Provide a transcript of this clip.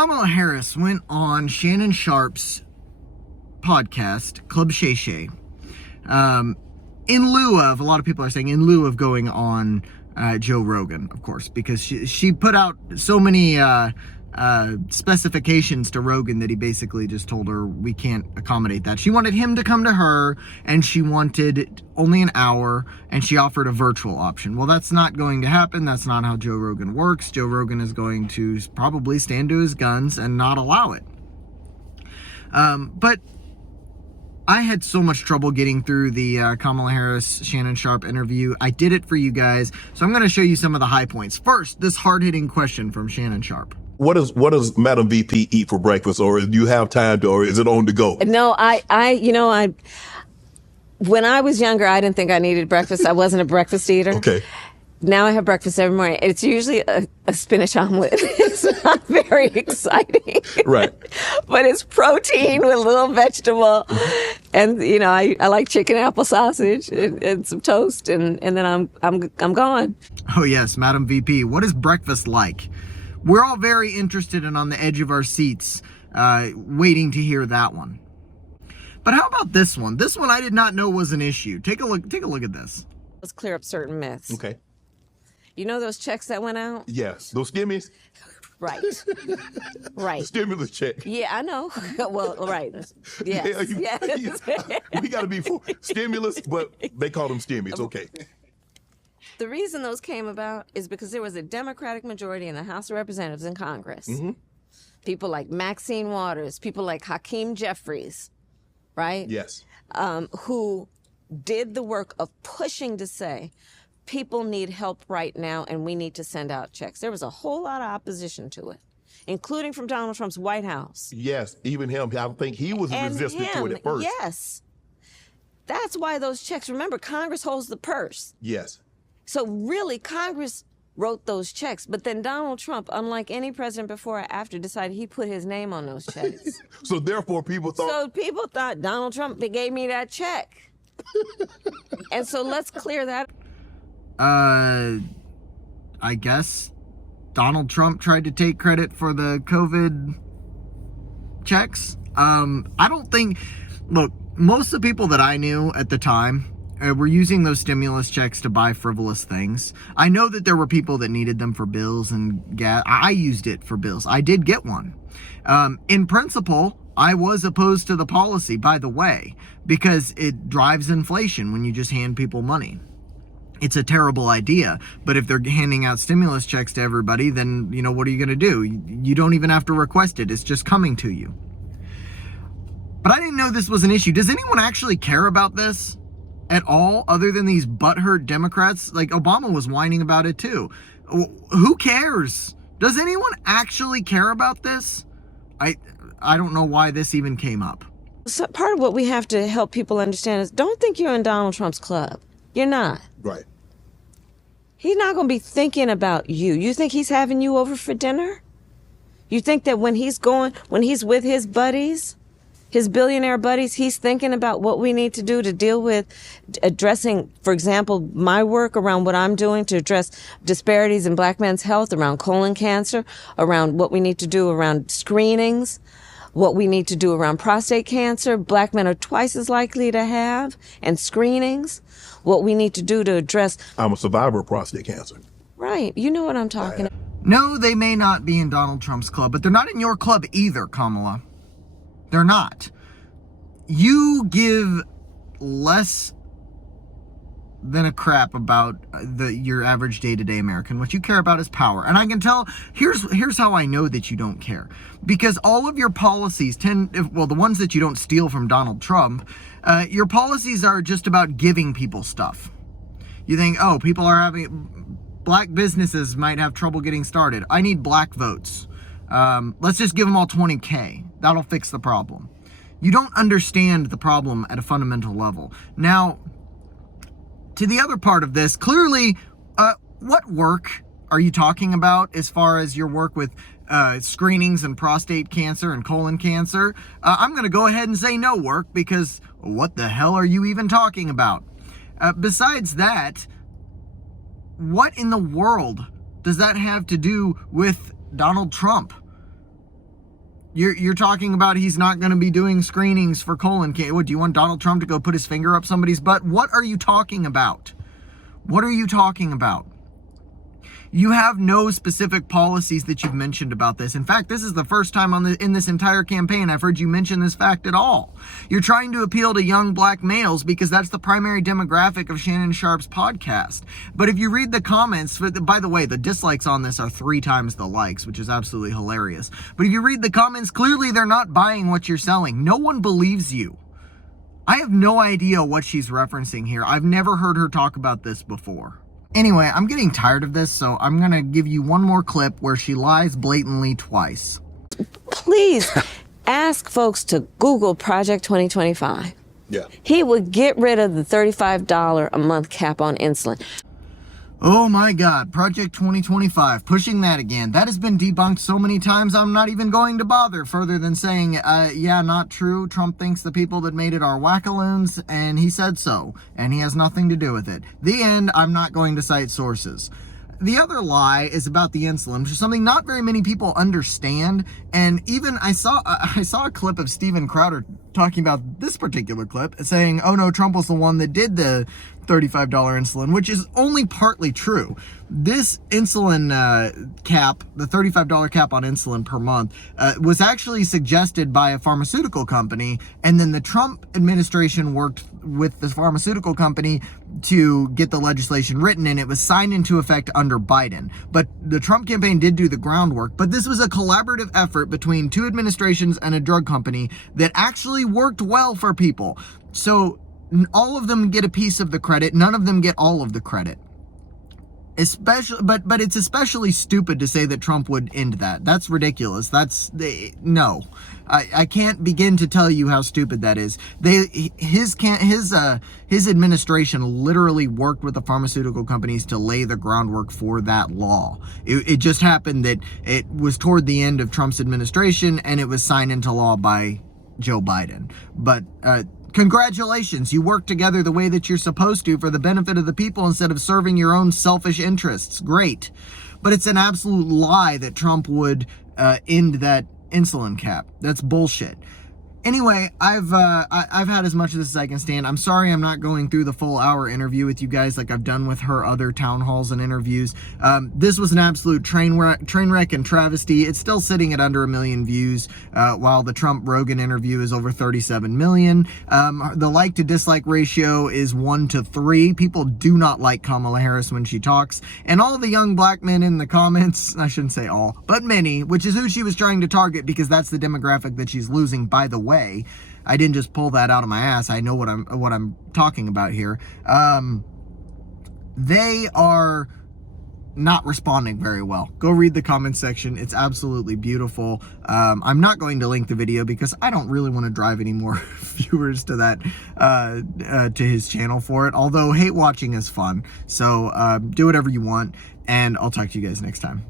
Kamala Harris went on Shannon Sharp's podcast, Club Shay Shay, in lieu of, a lot of people are saying, in lieu of going on Joe Rogan, of course, because she put out so many specifications to Rogan that he basically just told her we can't accommodate that. She wanted him to come to her, and she wanted only an hour, and she offered a virtual option. Well, that's not going to happen. That's not how Joe Rogan works. Joe Rogan is going to probably stand to his guns and not allow it. But I had so much trouble getting through the Kamala Harris Shannon Sharp interview. I did it for you guys, so I'm going to show you some of the high points. First, this hard-hitting question from Shannon Sharp. What does Madam VP eat for breakfast, or do you have time to, or is it on the go? No, when I was younger, I didn't think I needed breakfast. I wasn't a breakfast eater. Okay. Now I have breakfast every morning. It's usually a spinach omelet. It's not very exciting. Right. But it's protein with a little vegetable. And, I like chicken and apple sausage and some toast, and then I'm gone. Oh yes, Madam VP, what is breakfast like? We're all very interested and on the edge of our seats, waiting to hear that one. But how about this one? This one I did not know was an issue. Take a look at this. Let's clear up certain myths. Okay. You know those checks that went out? Yes. Those stimmies? Right. Right. Stimulus check. Yeah, I know. Well, right. Yes. Yes. We got to be for stimulus, but they call them stimmies. Okay. The reason those came about is because there was a Democratic majority in the House of Representatives and Congress. Mm-hmm. People like Maxine Waters, people like Hakeem Jeffries, right? Yes. Who did the work of pushing to say, people need help right now and we need to send out checks. There was a whole lot of opposition to it, including from Donald Trump's White House. Yes, even him. I think he was resistant to it at first. Yes. That's why those checks, remember, Congress holds the purse. Yes. So really, Congress wrote those checks, but then Donald Trump, unlike any president before or after, decided he put his name on those checks. So therefore, people thought Donald Trump gave me that check. And so let's clear that. I guess Donald Trump tried to take credit for the COVID checks. I don't think, look, most of the people that I knew at the time were using those stimulus checks to buy frivolous things. I know that there were people that needed them for bills and gas. I used it for bills. I did get one. In principle, I was opposed to the policy, by the way, because it drives inflation when you just hand people money. It's a terrible idea, but if they're handing out stimulus checks to everybody, then, what are you going to do? You don't even have to request it. It's just coming to you. But I didn't know this was an issue. Does anyone actually care about this at all, other than these butthurt Democrats? Like, Obama was whining about it too. Who cares? Does anyone actually care about this? I don't know why this even came up. So part of what we have to help people understand is, don't think you're in Donald Trump's club. You're not. Right. He's not going to be thinking about you. You think he's having you over for dinner? You think that when he's with his buddies, his billionaire buddies, he's thinking about what we need to do to deal with addressing, for example, my work around what I'm doing to address disparities in black men's health, around colon cancer, around what we need to do around screenings, what we need to do around prostate cancer. Black men are twice as likely to have, and screenings. What we need to do to address. I'm a survivor of prostate cancer. Right. You know what I'm talking about. No, they may not be in Donald Trump's club, but they're not in your club either, Kamala. They're not. You give less than a crap about your average day-to-day American. What you care about is power. And I can tell, here's how I know that you don't care. Because all of your policies the ones that you don't steal from Donald Trump, your policies are just about giving people stuff. You think, people are black businesses might have trouble getting started. I need black votes. Let's just give them all $20K. That'll fix the problem. You don't understand the problem at a fundamental level. Now, to the other part of this, clearly, what work are you talking about as far as your work with screenings and prostate cancer and colon cancer? I'm going to go ahead and say no work, because what the hell are you even talking about? Besides that, what in the world does that have to do with Donald Trump? You're talking about he's not going to be doing screenings for colon cancer. What, do you want Donald Trump to go put his finger up somebody's butt? What are you talking about? What are you talking about? You have no specific policies that you've mentioned about this. In fact, this is the first time in this entire campaign I've heard you mention this fact at all. You're trying to appeal to young black males because that's the primary demographic of Shannon Sharpe's podcast. But if you read the comments, by the way, the dislikes on this are 3 times the likes, which is absolutely hilarious. But if you read the comments, clearly they're not buying what you're selling. No one believes you. I have no idea what she's referencing here. I've never heard her talk about this before. Anyway, I'm getting tired of this, so I'm going to give you one more clip where she lies blatantly twice. Please ask folks to Google Project 2025. Yeah. He would get rid of the $35 a month cap on insulin. Oh my God, Project 2025, pushing that again. That has been debunked so many times, I'm not even going to bother further than saying, yeah, not true. Trump thinks the people that made it are wackaloons, and he said so, and he has nothing to do with it. The end, I'm not going to cite sources. The other lie is about the insulin, which is something not very many people understand. And even I saw a clip of Steven Crowder talking about this particular clip, saying, oh no, Trump was the one that did the $35 insulin, which is only partly true. This insulin cap, the $35 cap on insulin per month, was actually suggested by a pharmaceutical company, and then the Trump administration worked with the pharmaceutical company to get the legislation written, and it was signed into effect under Biden. But the Trump campaign did do the groundwork, but this was a collaborative effort between 2 administrations and a drug company that actually worked well for people. So all of them get a piece of the credit, none of them get all of the credit. Especially, but it's especially stupid to say that Trump would end that. That's ridiculous. No. I can't begin to tell you how stupid that is. His administration literally worked with the pharmaceutical companies to lay the groundwork for that law. It just happened that it was toward the end of Trump's administration and it was signed into law by Joe Biden. But congratulations, you work together the way that you're supposed to for the benefit of the people instead of serving your own selfish interests. Great. But it's an absolute lie that Trump would end that insulin cap. That's bullshit. Anyway, I've had as much of this as I can stand. I'm sorry I'm not going through the full hour interview with you guys like I've done with her other town halls and interviews. This was an absolute train wreck and travesty. It's still sitting at under 1 million views, while the Trump-Rogan interview is over 37 million. The like to dislike ratio is 1 to 3. People do not like Kamala Harris when she talks. And all the young black men in the comments, I shouldn't say all, but many, which is who she was trying to target because that's the demographic that she's losing, by the way. I didn't just pull that out of my ass. I know what I'm talking about here. They are not responding very well. Go read the comment section. It's absolutely beautiful. I'm not going to link the video because I don't really want to drive any more viewers to that to his channel for it. Although hate watching is fun. So do whatever you want, and I'll talk to you guys next time.